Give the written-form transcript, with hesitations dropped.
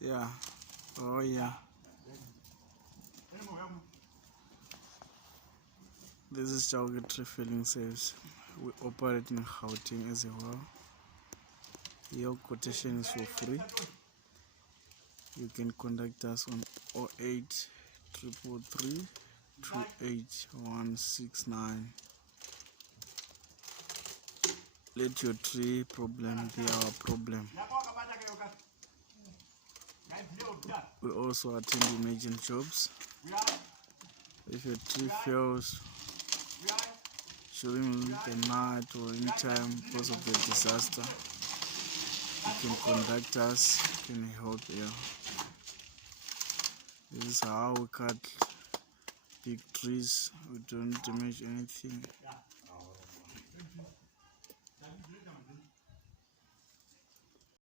Yeah. Oh yeah. This is Chauke tree filling service. We operate in Gauteng as well. Your quotation is for free. You can contact us on 08 333 28169. Let your tree problem be our problem. We also attend emergent jobs. If your tree fails during the night or any time because of the disaster, you can contact us, we can help you. This is how we cut big trees. We don't damage anything.